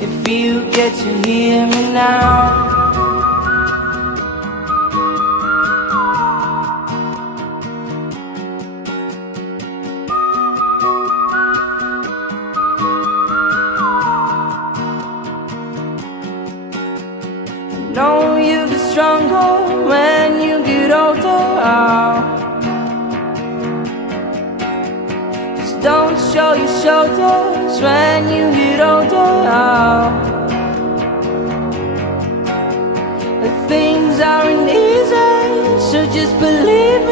if you get to hear me now. Know you get stronger when you get older. Just don't show your shoulders when you get older. Things aren't easy, so just believe